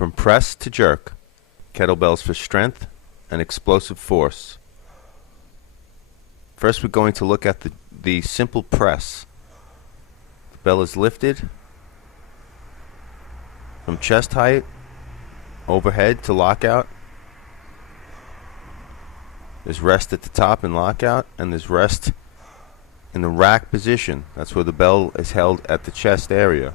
From press to jerk, kettlebells for strength and explosive force. First, we're going to look at the simple press. The bell is lifted from chest height, overhead to lockout. There's rest at the top in lockout, and there's rest in the rack position. That's where the bell is held at the chest area.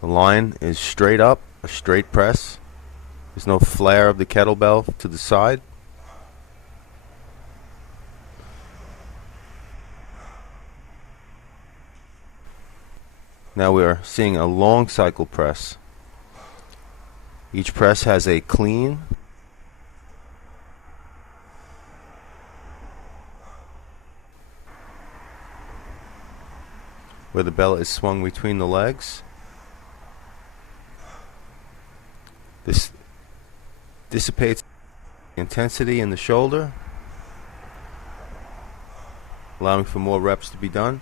The line is straight up, a straight press. There's no flare of the kettlebell to the side. Now we are seeing a long cycle press. Each press has a clean where the bell is swung between the legs. This dissipates the intensity in the shoulder, allowing for more reps to be done.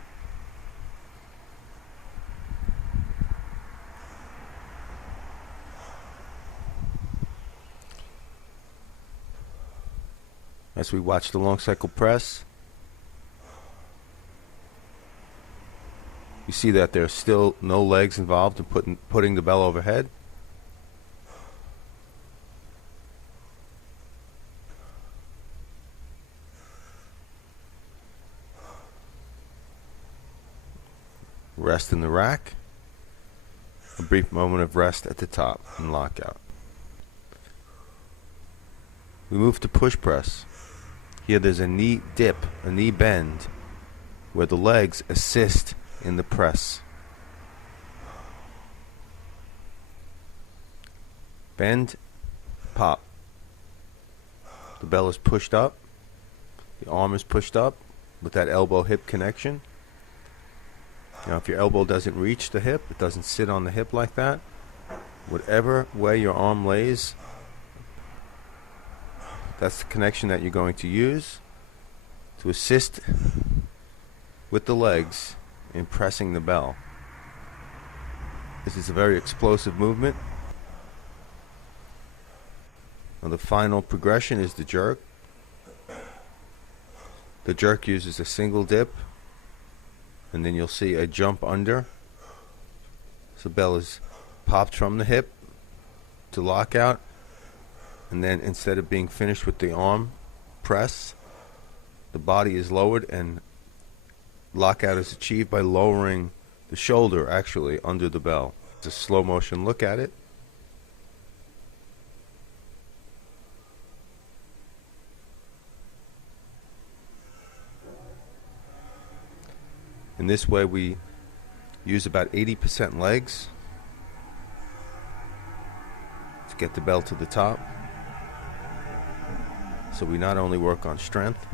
As we watch the long cycle press, you see that there's still no legs involved in putting the bell overhead. Rest in the rack. A brief moment of rest at the top and lockout. We move to push press. Here there's a knee dip, a knee bend, where the legs assist in the press. Bend, pop. The bell is pushed up. The arm is pushed up with that elbow-hip connection. Now, if your elbow doesn't reach the hip, it doesn't sit on the hip like that, whatever way your arm lays, that's the connection that you're going to use to assist with the legs in pressing the bell. This is a very explosive movement. Now the final progression is the jerk. The jerk uses a single dip, and then you'll see a jump under. So the bell is popped from the hip to lockout, and then instead of being finished with the arm press, the body is lowered, and lockout is achieved by lowering the shoulder actually under the bell. It's a slow motion look at it. In this way we use about 80% legs to get the bell to the top. So we not only work on strength,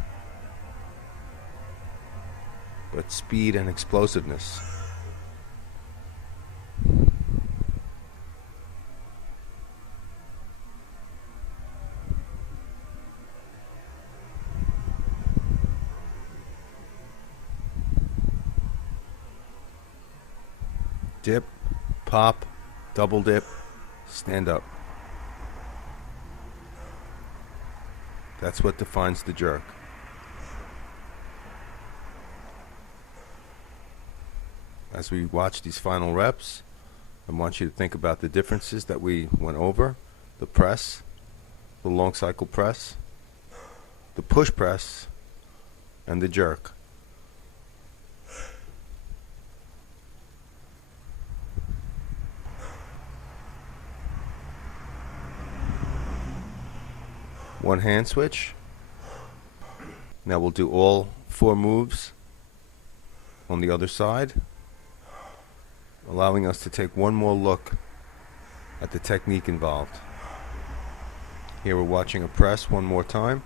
but speed and explosiveness. Dip, pop, double dip, stand up. That's what defines the jerk. As we watch these final reps, I want you to think about the differences that we went over: the press, the long cycle press, the push press, and the jerk. One hand switch. Now we'll do all 4 moves on the other side, allowing us to take one more look at the technique involved. Here we're watching a press one more time.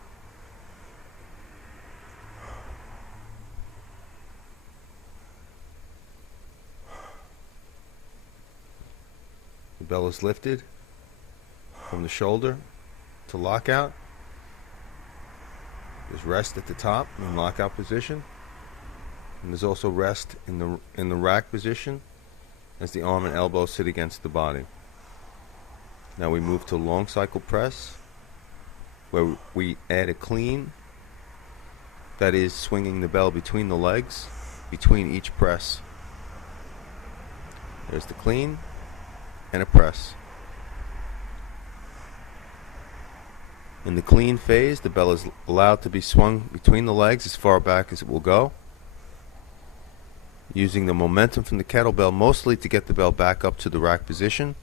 The bell is lifted from the shoulder to lockout. There's rest at the top in lockout position, and there's also rest in the rack position as the arm and elbow sit against the body. Now we move to long cycle press, where we add a clean, that is swinging the bell between the legs, between each press. There's the clean and a press. In the clean phase, the bell is allowed to be swung between the legs as far back as it will go, using the momentum from the kettlebell mostly to get the bell back up to the rack position.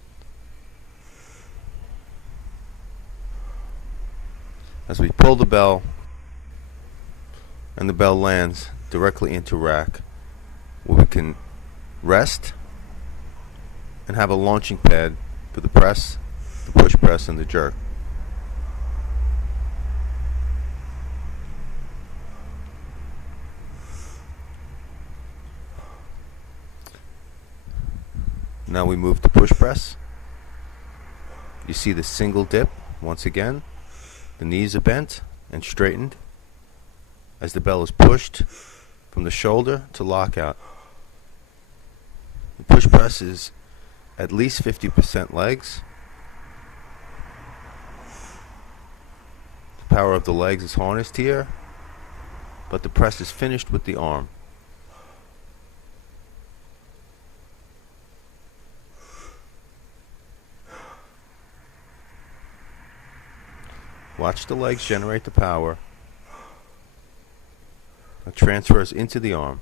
As we pull the bell and the bell lands directly into rack, where we can rest and have a launching pad for the press, the push press, and the jerk. Now we move to push press. You see the single dip once again. The knees are bent and straightened as the bell is pushed from the shoulder to lockout. The push press is at least 50% legs. The power of the legs is harnessed here, but the press is finished with the arm. Watch the legs generate the power that transfers into the arm.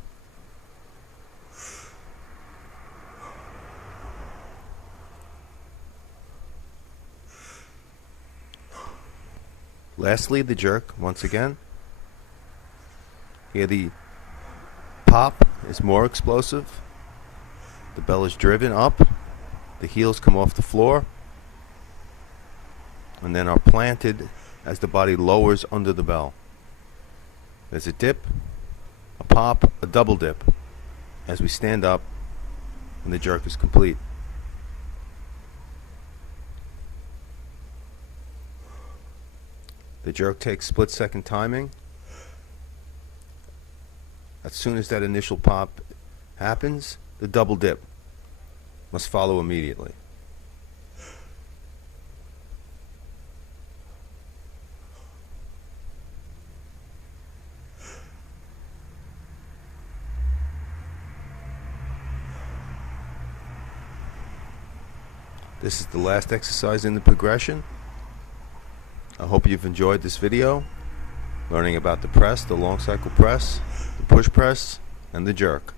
Lastly, the jerk once again. Here the pop is more explosive. The bell is driven up. The heels come off the floor and then are planted as the body lowers under the bell. There's a dip, a pop, a double dip as we stand up and the jerk is complete. The jerk takes split-second timing. As soon as that initial pop happens, the double dip must follow immediately. This is the last exercise in the progression. I hope you've enjoyed this video, learning about the press, the long cycle press, the push press, and the jerk.